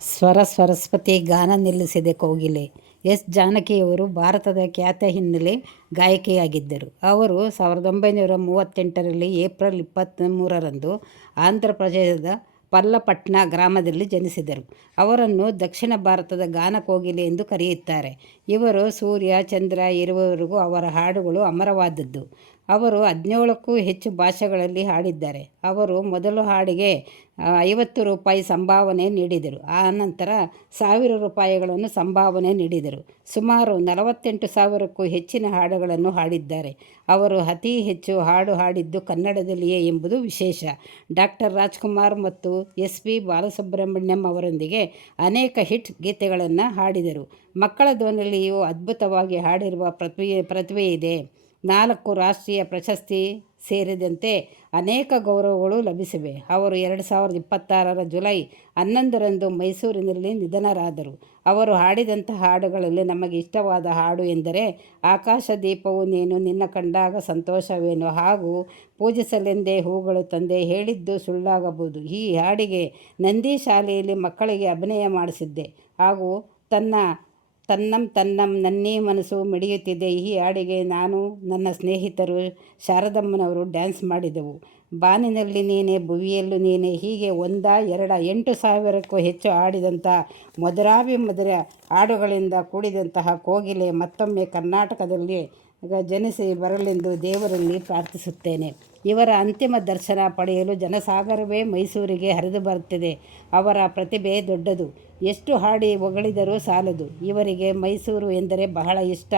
ಸರಸ್ವತಿ ಗಾನ ನಿಲ್ಲಿಸಿದೆ ಕೋಗಿಲೆ. ಎಸ್ ಜಾನಕಿಯವರು ಭಾರತದ ಖ್ಯಾತ ಹಿನ್ನೆಲೆ ಗಾಯಕಿಯಾಗಿದ್ದರು. ಅವರು 1938ರಲ್ಲಿ ಏಪ್ರಿಲ್ 23ರಂದು ಆಂಧ್ರ ಪ್ರದೇಶದ ಪಲ್ಲಪಟ್ನ ಗ್ರಾಮದಲ್ಲಿ ಜನಿಸಿದರು. ಅವರನ್ನು ದಕ್ಷಿಣ ಭಾರತದ ಗಾನ ಕೋಗಿಲೆ ಎಂದು ಕರೆಯುತ್ತಾರೆ. ಇವರು ಸೂರ್ಯ ಚಂದ್ರ ಇರುವವರೆಗೂ ಅವರ ಹಾಡುಗಳು ಅಮರವಾದದ್ದು. ಅವರು 17ಕ್ಕೂ ಹೆಚ್ಚು ಭಾಷೆಗಳಲ್ಲಿ ಹಾಡಿದ್ದಾರೆ. ಅವರು ಮೊದಲು ಹಾಡಿಗೆ 50 ರೂಪಾಯಿ ಸಂಭಾವನೆ ನೀಡಿದರು. ಆ ನಂತರ 1000 ರೂಪಾಯಿಗಳನ್ನು ಸಂಭಾವನೆ ನೀಡಿದರು. ಸುಮಾರು 48,000ಕ್ಕೂ ಹೆಚ್ಚಿನ ಹಾಡುಗಳನ್ನು ಹಾಡಿದ್ದಾರೆ. ಅವರು ಅತಿ ಹೆಚ್ಚು ಹಾಡು ಹಾಡಿದ್ದು ಕನ್ನಡದಲ್ಲಿಯೇ ಎಂಬುದು ವಿಶೇಷ. ಡಾಕ್ಟರ್ ರಾಜ್ಕುಮಾರ್ ಮತ್ತು ಎಸ್.ಪಿ. ಬಾಲಸುಬ್ರಹ್ಮಣ್ಯಂ ಅವರೊಂದಿಗೆ ಅನೇಕ ಹಿಟ್ ಗೀತೆಗಳನ್ನು ಹಾಡಿದರು. ಮಕ್ಕಳ ಧ್ವನಿಯಲ್ಲಿಯೂ ಅದ್ಭುತವಾಗಿ ಹಾಡಿರುವ ಪ್ರತಿಭೆ ಇದೆ. 4 ರಾಷ್ಟ್ರೀಯ ಪ್ರಶಸ್ತಿ ಸೇರಿದಂತೆ ಅನೇಕ ಗೌರವಗಳು ಲಭಿಸಿವೆ. ಅವರು 2026ರ ಜುಲೈ 11ರಂದು ಮೈಸೂರಿನಲ್ಲಿ ನಿಧನರಾದರು. ಅವರು ಹಾಡಿದಂಥ ಹಾಡುಗಳಲ್ಲಿ ನಮಗೆ ಇಷ್ಟವಾದ ಹಾಡು ಎಂದರೆ ಆಕಾಶದೀಪವು ನೀನು, ನಿನ್ನ ಕಂಡಾಗ ಸಂತೋಷವೇನು ಹಾಗೂ ಪೂಜಿಸಲೆಂದೇ ಹೂಗಳು ತಂದೆ, ಹೇಳಿದ್ದು ಸುಳ್ಳಾಗಬಹುದು. ಈ ಹಾಡಿಗೆ ನಂದಿ ಶಾಲೆಯಲ್ಲಿ ಮಕ್ಕಳಿಗೆ ಅಭಿನಯ ಮಾಡಿಸಿದ್ದೆ ಹಾಗೂ ತನ್ನಂ ನನ್ನೇ ಮನಸ್ಸು ಮಿಡಿಯುತ್ತಿದೆ. ಈ ಹಾಡಿಗೆ ನಾನು, ನನ್ನ ಸ್ನೇಹಿತರು ಶಾರದಮ್ಮನವರು ಡ್ಯಾನ್ಸ್ ಮಾಡಿದೆವು. ಬಾನಿನಲ್ಲಿ ನೀನೆ, ಭುವಿಯಲ್ಲೂ ನೀನೆ, ಹೀಗೆ 1, 2, 8,000ಕ್ಕೂ ಹೆಚ್ಚು ಹಾಡಿದಂಥ ಮಧುರ ಹಾಡುಗಳಿಂದ ಕೂಡಿದಂತಹ ಕೋಗಿಲೆ ಮತ್ತೊಮ್ಮೆ ಕರ್ನಾಟಕದಲ್ಲಿ ಜನಿಸಿ ಬರಲೆಂದು ದೇವರಲ್ಲಿ ಪ್ರಾರ್ಥಿಸುತ್ತೇನೆ. ಇವರ ಅಂತಿಮ ದರ್ಶನ ಪಡೆಯಲು ಜನಸಾಗರವೇ ಮೈಸೂರಿಗೆ ಹರಿದು ಬರುತ್ತಿದೆ. ಅವರ ಪ್ರತಿಭೆ ದೊಡ್ಡದು. ಎಷ್ಟು ಹಾಡಿ ಹೊಗಳಿದರೂ ಸಾಲದು. ಇವರಿಗೆ ಮೈಸೂರು ಎಂದರೆ ಬಹಳ ಇಷ್ಟ.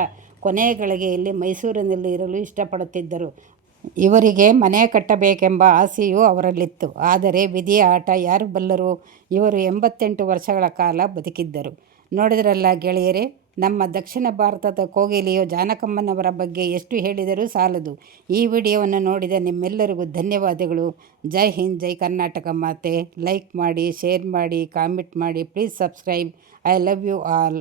ಕೊನೆಯ ಗಳಿಗೆಯಲ್ಲಿ ಮೈಸೂರಿನಲ್ಲಿ ಇರಲು ಇಷ್ಟಪಡುತ್ತಿದ್ದರು. ಇವರಿಗೆ ಮನೆ ಕಟ್ಟಬೇಕೆಂಬ ಆಸೆಯೂ ಅವರಲ್ಲಿತ್ತು. ಆದರೆ ವಿಧಿಯ ಆಟ ಯಾರು ಬಲ್ಲರು. ಇವರು 88 ವರ್ಷಗಳ ಕಾಲ ಬದುಕಿದ್ದರು. ನೋಡಿದ್ರಲ್ಲ ಗೆಳೆಯರೇ, ನಮ್ಮ ದಕ್ಷಿಣ ಭಾರತದ ಕೋಗಿಲೆಯು ಜಾನಕಮ್ಮನವರ ಬಗ್ಗೆ ಎಷ್ಟು ಹೇಳಿದರೂ ಸಾಲದು. ಈ ವಿಡಿಯೋವನ್ನು ನೋಡಿದ ನಿಮ್ಮೆಲ್ಲರಿಗೂ ಧನ್ಯವಾದಗಳು. ಜೈ ಹಿಂದ್, ಜೈ ಕರ್ನಾಟಕ ಮಾತೆ. ಲೈಕ್ ಮಾಡಿ, ಶೇರ್ ಮಾಡಿ, ಕಾಮೆಂಟ್ ಮಾಡಿ. Please subscribe. I love you all.